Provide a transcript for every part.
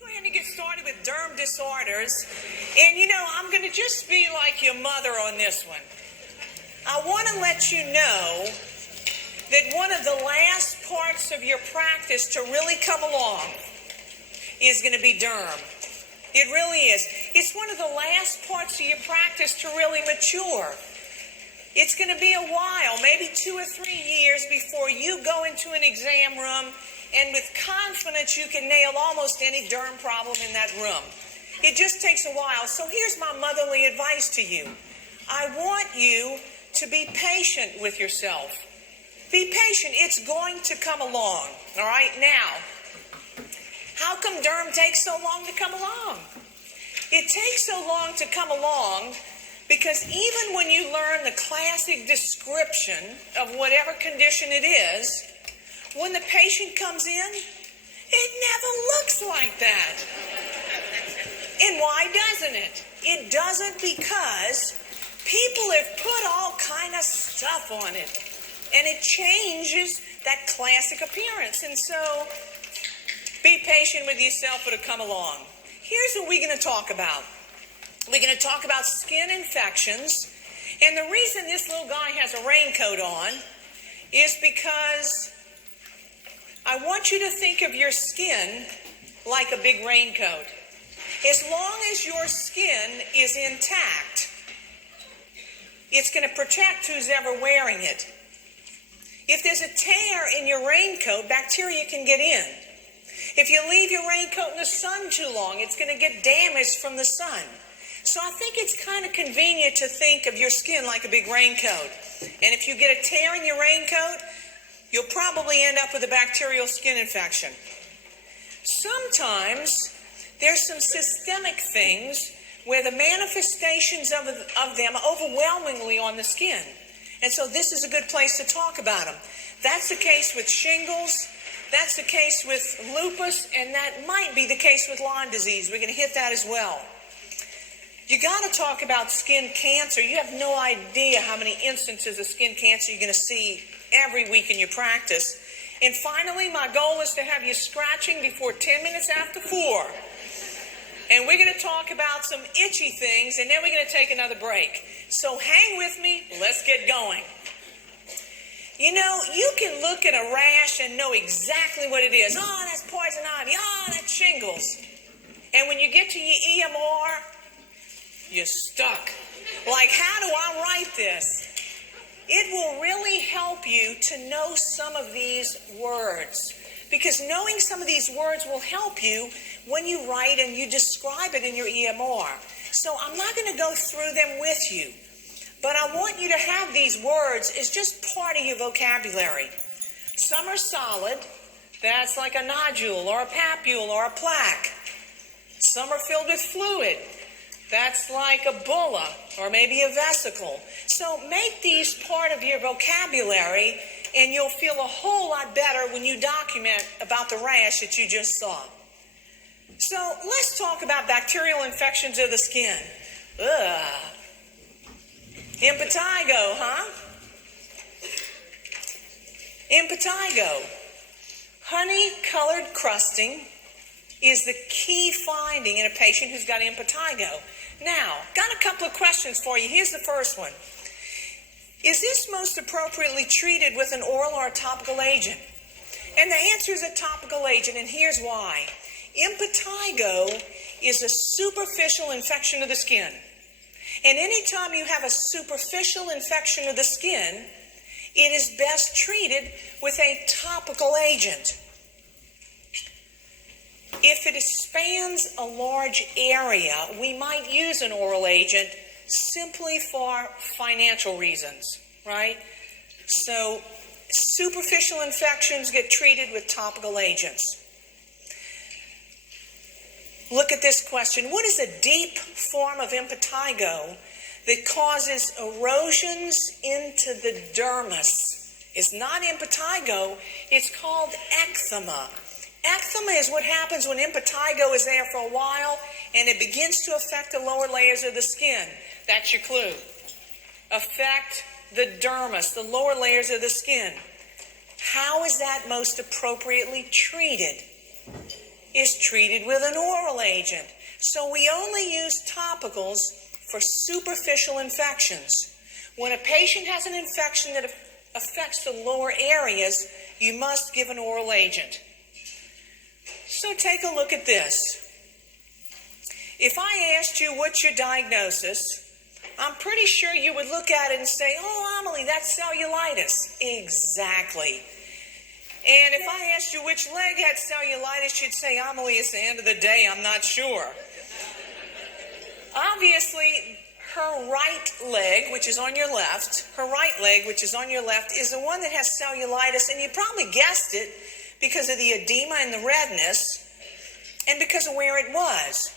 Go ahead and get started with derm disorders. And I'm going to just be like your mother on this one. I want to let you know that one of the last parts of your practice to really come along is going to be derm. It really is. It's one of the last parts of your practice to really mature. It's going to be a while, maybe 2 or 3 years before you go into an exam room and with confidence you can nail almost any derm problem in that room. It just takes a while. So here's my motherly advice to you. I want you to be patient with yourself. Be patient. It's going to come along. All right? Now, how come derm takes so long to come along? It takes so long to come along because even when you learn the classic description of whatever condition it is, when the patient comes in, it never looks like that. And why doesn't it? It doesn't because people have put all kind of stuff on it. And it changes that classic appearance. And so, be patient with yourself, it'll come along. Here's what we're going to talk about. We're going to talk about skin infections. And the reason this little guy has a raincoat on is because I want you to think of your skin like a big raincoat. As long as your skin is intact, it's going to protect who's ever wearing it. If there's a tear in your raincoat, bacteria can get in. If you leave your raincoat in the sun too long, it's going to get damaged from the sun. So I think it's kind of convenient to think of your skin like a big raincoat. And if you get a tear in your raincoat, you'll probably end up with a bacterial skin infection. Sometimes there's some systemic things where the manifestations of them are overwhelmingly on the skin. And so this is a good place to talk about them. That's the case with shingles. That's the case with lupus. And that might be the case with Lyme disease. We're going to hit that as well. You got to talk about skin cancer. You have no idea how many instances of skin cancer you're going to see every week in your practice. And finally, my goal is to have you scratching before 10 minutes after 4. And we're going to talk about some itchy things, and then we're going to take another break. So hang with me. Let's get going. You can look at a rash and know exactly what it is. Oh, that's poison ivy. Oh, that's shingles. And when you get to your EMR, you're stuck. Like, how do I write this? It will really help you to know some of these words. Because knowing some of these words will help you when you write and you describe it in your EMR. So I'm not going to go through them with you. But I want you to have these words as just part of your vocabulary. Some are solid. That's like a nodule or a papule or a plaque. Some are filled with fluid. That's like a bulla or maybe a vesicle. So make these part of your vocabulary and you'll feel a whole lot better when you document about the rash that you just saw. So let's talk about bacterial infections of the skin. Impetigo, huh? Impetigo. Honey-colored crusting is the key finding in a patient who's got impetigo. Now, got a couple of questions for you. Here's the first one. Is this most appropriately treated with an oral or a topical agent? And the answer is a topical agent, and here's why. Impetigo is a superficial infection of the skin. And anytime you have a superficial infection of the skin, it is best treated with a topical agent. If it spans a large area, we might use an oral agent simply for financial reasons, right? So superficial infections get treated with topical agents. Look at this question. What is a deep form of impetigo that causes erosions into the dermis? It's not impetigo, it's called eczema. Eczema is what happens when impetigo is there for a while and it begins to affect the lower layers of the skin. That's your clue. Affect the dermis, the lower layers of the skin. How is that most appropriately treated? is treated with an oral agent. So we only use topicals for superficial infections. When a patient has an infection that affects the lower areas, you must give an oral agent. So take a look at this. If I asked you what's your diagnosis, I'm pretty sure you would look at it and say, oh, Amelie, that's cellulitis. Exactly. And if I asked you which leg had cellulitis, you'd say, Amelie, it's the end of the day, I'm not sure. Obviously, her right leg, which is on your left, is the one that has cellulitis, and you probably guessed it because of the edema and the redness and because of where it was.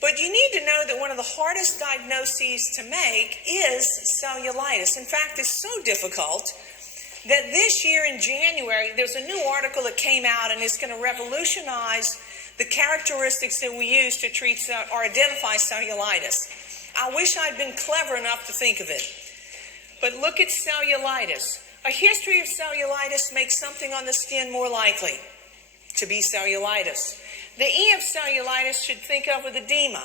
But you need to know that one of the hardest diagnoses to make is cellulitis. In fact, it's so difficult that this year in January, there's a new article that came out, and it's going to revolutionize the characteristics that we use to treat or identify cellulitis. I wish I'd been clever enough to think of it. But look at cellulitis. A history of cellulitis makes something on the skin more likely to be cellulitis. The E of cellulitis should think of with edema.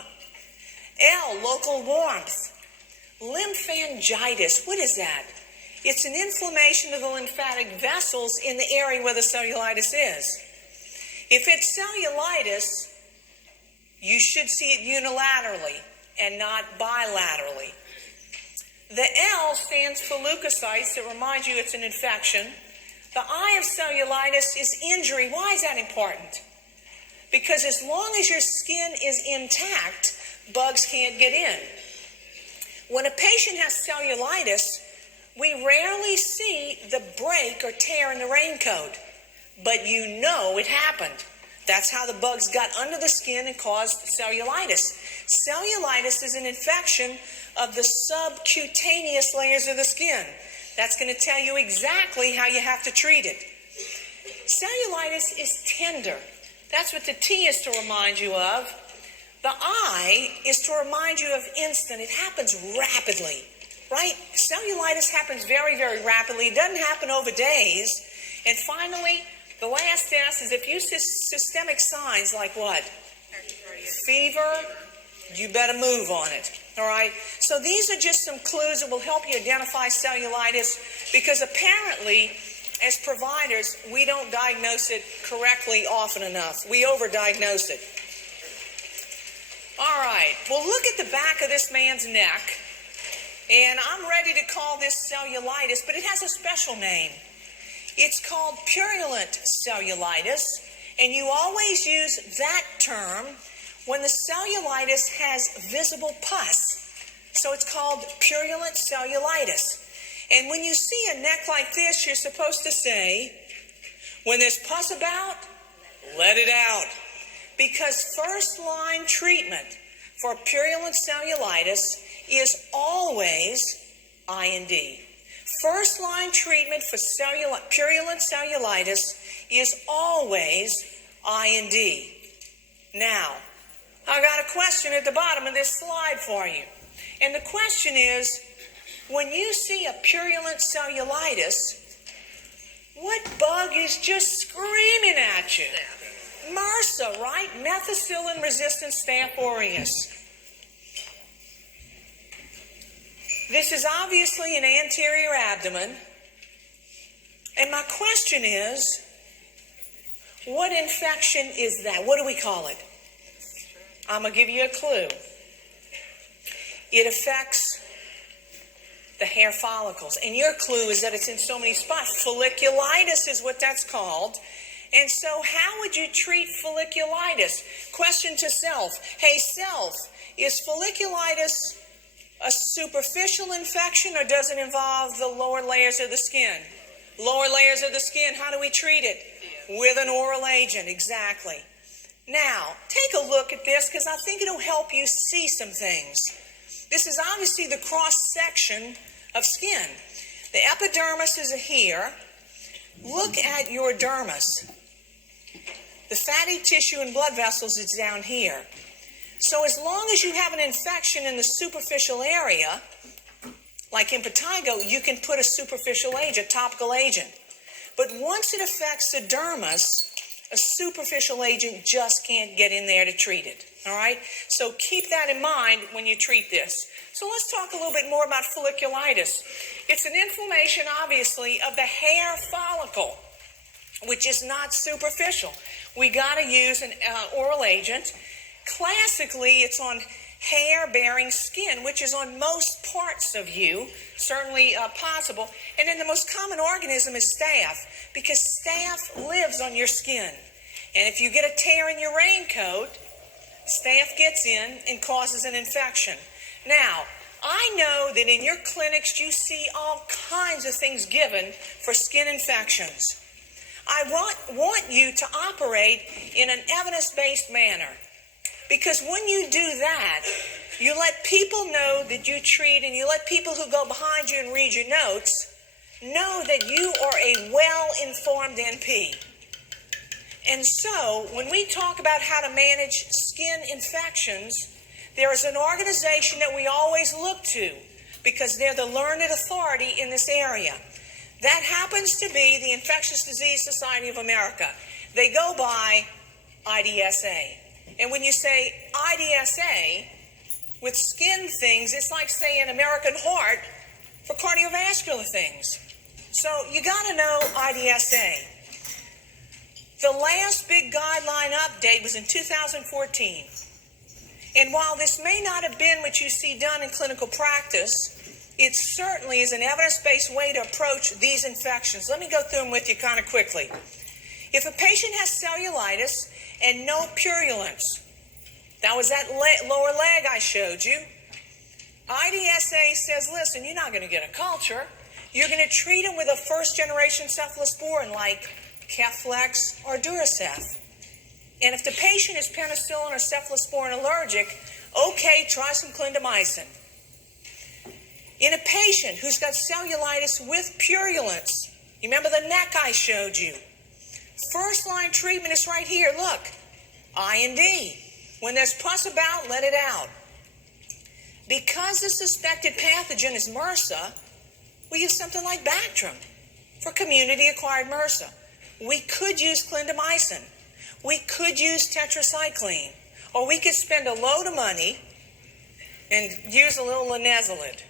L, local warmth. Lymphangitis, what is that? It's an inflammation of the lymphatic vessels in the area where the cellulitis is. If it's cellulitis, you should see it unilaterally and not bilaterally. The L stands for leukocytes. That reminds you it's an infection. The I of cellulitis is injury. Why is that important? Because as long as your skin is intact, bugs can't get in. When a patient has cellulitis, we rarely see the break or tear in the raincoat, but you know it happened. That's how the bugs got under the skin and caused cellulitis. Cellulitis is an infection of the subcutaneous layers of the skin. That's going to tell you exactly how you have to treat it. Cellulitis is tender. That's what the T is to remind you of. The I is to remind you of instant. It happens rapidly, right? Cellulitis happens very, very rapidly. It doesn't happen over days. And finally, the last S is if you see systemic signs like what? Fever, you better move on it, all right? So these are just some clues that will help you identify cellulitis, because apparently, as providers, we don't diagnose it correctly often enough. We overdiagnose it. All right, well, look at the back of this man's neck, and I'm ready to call this cellulitis, but it has a special name. It's called purulent cellulitis, and you always use that term when the cellulitis has visible pus. So it's called purulent cellulitis. And when you see a neck like this, you're supposed to say, when there's pus about, let it out. Because first-line treatment for purulent cellulitis is always I&D. First-line treatment for purulent cellulitis is always I&D. Now, I got a question at the bottom of this slide for you. And the question is, when you see a purulent cellulitis, what bug is just screaming at you? MRSA, right? Methicillin-resistant Staph aureus. This is obviously an anterior abdomen. And my question is, what infection is that? What do we call it? I'm going to give you a clue. It affects the hair follicles. And your clue is that it's in so many spots. Folliculitis is what that's called. And so how would you treat folliculitis? Question to self. Hey, self, is folliculitis a superficial infection, or does it involve the lower layers of the skin? Lower layers of the skin, how do we treat it? With an oral agent, exactly. Now, take a look at this, because I think it'll help you see some things. This is obviously the cross-section of skin. The epidermis is here. Look at your dermis. The fatty tissue and blood vessels is down here. So as long as you have an infection in the superficial area, like impetigo, you can put a superficial agent, a topical agent. But once it affects the dermis, A superficial agent just can't get in there to treat it, all right? So keep that in mind when you treat this. So let's talk a little bit more about folliculitis. It's an inflammation, obviously, of the hair follicle, which is not superficial. We got to use an oral agent. Classically, it's on hair-bearing skin, which is on most parts of you, certainly possible. And then the most common organism is staph, because staph lives on your skin. And if you get a tear in your raincoat, staph gets in and causes an infection. Now, I know that in your clinics you see all kinds of things given for skin infections. I want you to operate in an evidence-based manner. Because when you do that, you let people know that you treat, and you let people who go behind you and read your notes know that you are a well-informed NP. And so, when we talk about how to manage skin infections, there is an organization that we always look to because they're the learned authority in this area. That happens to be the Infectious Disease Society of America. They go by IDSA. And when you say IDSA, with skin things, it's like saying American Heart for cardiovascular things. So you got to know IDSA. The last big guideline update was in 2014. And while this may not have been what you see done in clinical practice, it certainly is an evidence-based way to approach these infections. Let me go through them with you kind of quickly. If a patient has cellulitis and no purulence, that was that lower leg I showed you, IDSA says, listen, you're not going to get a culture. You're going to treat them with a first-generation cephalosporin like Keflex or Duracef. And if the patient is penicillin or cephalosporin allergic, okay, try some clindamycin. In a patient who's got cellulitis with purulence, you remember the neck I showed you? First-line treatment is right here. Look, I&D. When there's pus about, let it out. Because the suspected pathogen is MRSA, we use something like Bactrim for community-acquired MRSA. We could use clindamycin. We could use tetracycline. Or we could spend a load of money and use a little linezolid.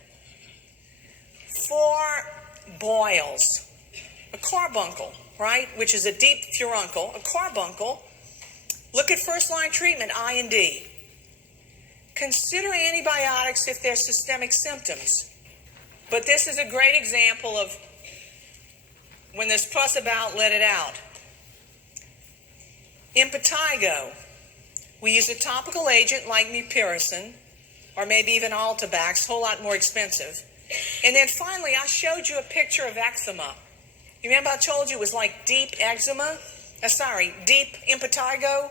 For boils, a carbuncle, right, which is a deep furuncle, a carbuncle, look at first-line treatment, I&D. Consider antibiotics if there's systemic symptoms. But this is a great example of when there's pus about, let it out. Impetigo, we use a topical agent like mupirocin, or maybe even Altobax, a whole lot more expensive. And then finally, I showed you a picture of eczema. You remember I told you it was like deep eczema? Deep impetigo.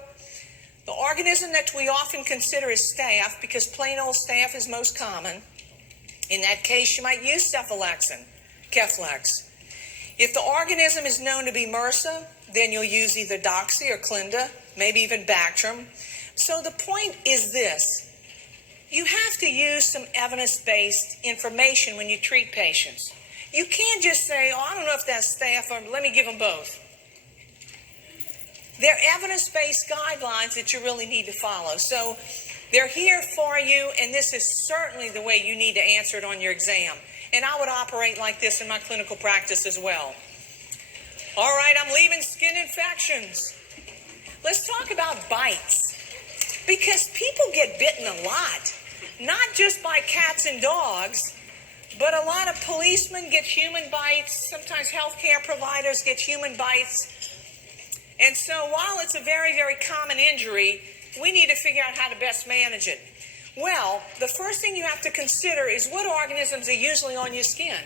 The organism that we often consider is staph because plain old staph is most common. In that case, you might use cephalexin, Keflex. If the organism is known to be MRSA, then you'll use either doxy or clinda, maybe even Bactrim. So the point is this. You have to use some evidence-based information when you treat patients. You can't just say, oh, I don't know if that's staph, or let me give them both. They're evidence-based guidelines that you really need to follow. So they're here for you, and this is certainly the way you need to answer it on your exam. And I would operate like this in my clinical practice as well. All right, I'm leaving skin infections. Let's talk about bites. Because people get bitten a lot. Not just by cats and dogs, but a lot of policemen get human bites. Sometimes healthcare providers get human bites. And so while it's a very, very common injury, we need to figure out how to best manage it. Well, the first thing you have to consider is what organisms are usually on your skin.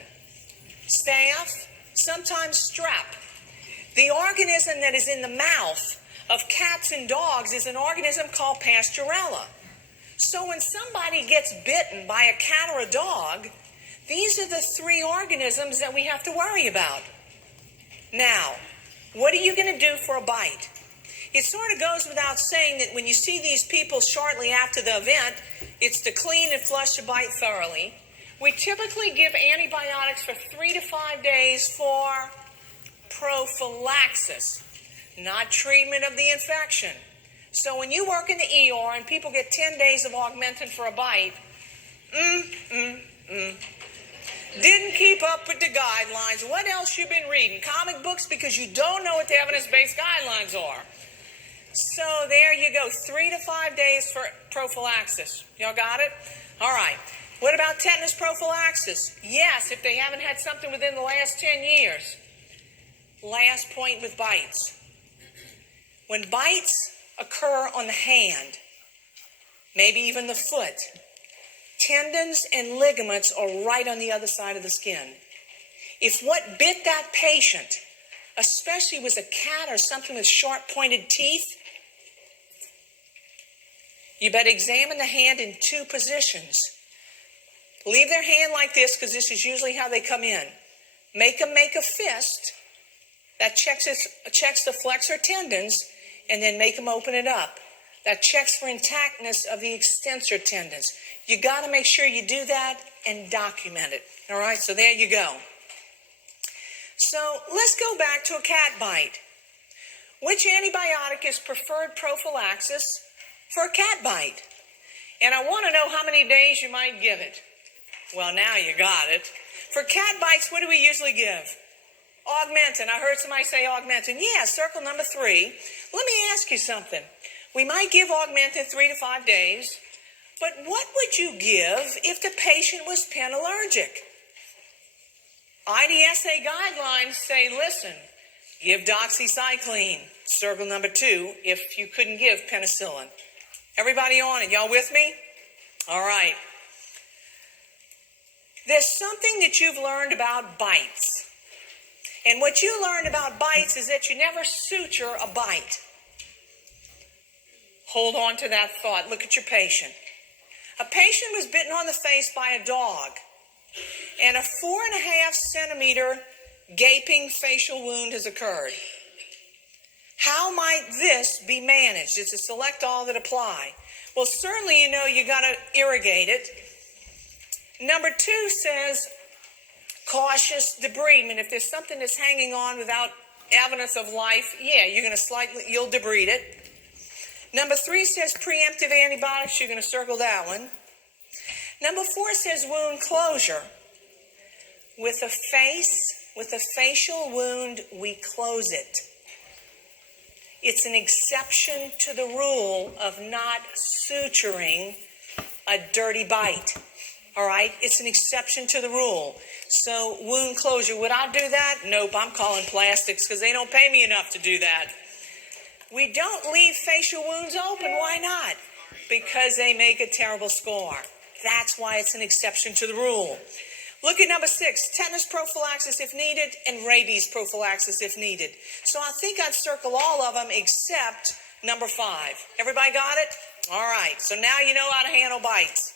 Staph, sometimes strep. The organism that is in the mouth of cats and dogs is an organism called Pasteurella. So when somebody gets bitten by a cat or a dog, these are the three organisms that we have to worry about. Now, what are you going to do for a bite? It sort of goes without saying that when you see these people shortly after the event, it's to clean and flush the bite thoroughly. We typically give antibiotics for 3 to 5 days for prophylaxis. not treatment of the infection. So when you work in the ER and people get 10 days of Augmentin for a bite, didn't keep up with the guidelines. What else you been reading? Comic books, because you don't know what the evidence-based guidelines are. So there you go, 3 to 5 days for prophylaxis. Y'all got it? All right. What about tetanus prophylaxis? Yes, if they haven't had something within the last 10 years. Last point with bites. When bites occur on the hand, maybe even the foot, tendons and ligaments are right on the other side of the skin. If what bit that patient, especially was a cat or something with sharp pointed teeth, you better examine the hand in 2 positions. Leave their hand like this, because this is usually how they come in. Make them make a fist. That checks the flexor tendons, and then make them open it up. That checks for intactness of the extensor tendons. You got to make sure you do that and document it. All right, so there you go. So let's go back to a cat bite. Which antibiotic is preferred prophylaxis for a cat bite? And I want to know how many days you might give it. Well, now you got it. For cat bites, what do we usually give? Augmentin. I heard somebody say Augmentin. Yeah, circle number 3. Let me ask you something. We might give Augmentin 3 to 5 days, but what would you give if the patient was pen allergic? IDSA guidelines say, listen, give doxycycline, circle number 2, if you couldn't give penicillin. Everybody on it? Y'all with me? All right. There's something that you've learned about bites. And what you learned about bites is that you never suture a bite. Hold on to that thought. Look at your patient. A patient was bitten on the face by a dog, and a 4.5 centimeter gaping facial wound has occurred. How might this be managed? It's a select all that apply. Well, certainly you know you got to irrigate it. Number 2 says cautious debridement. If there's something that's hanging on without evidence of life, yeah, you'll debride it. Number 3 says preemptive antibiotics. You're going to circle that one. Number 4 says wound closure. With a facial wound, we close it. It's an exception to the rule of not suturing a dirty bite. All right? It's an exception to the rule. So wound closure, would I do that? Nope, I'm calling plastics because they don't pay me enough to do that. We don't leave facial wounds open. Why not? Because they make a terrible scar. That's why it's an exception to the rule. Look at number 6, tetanus prophylaxis if needed and rabies prophylaxis if needed. So I think I'd circle all of them except number 5. Everybody got it? All right, so now you know how to handle bites.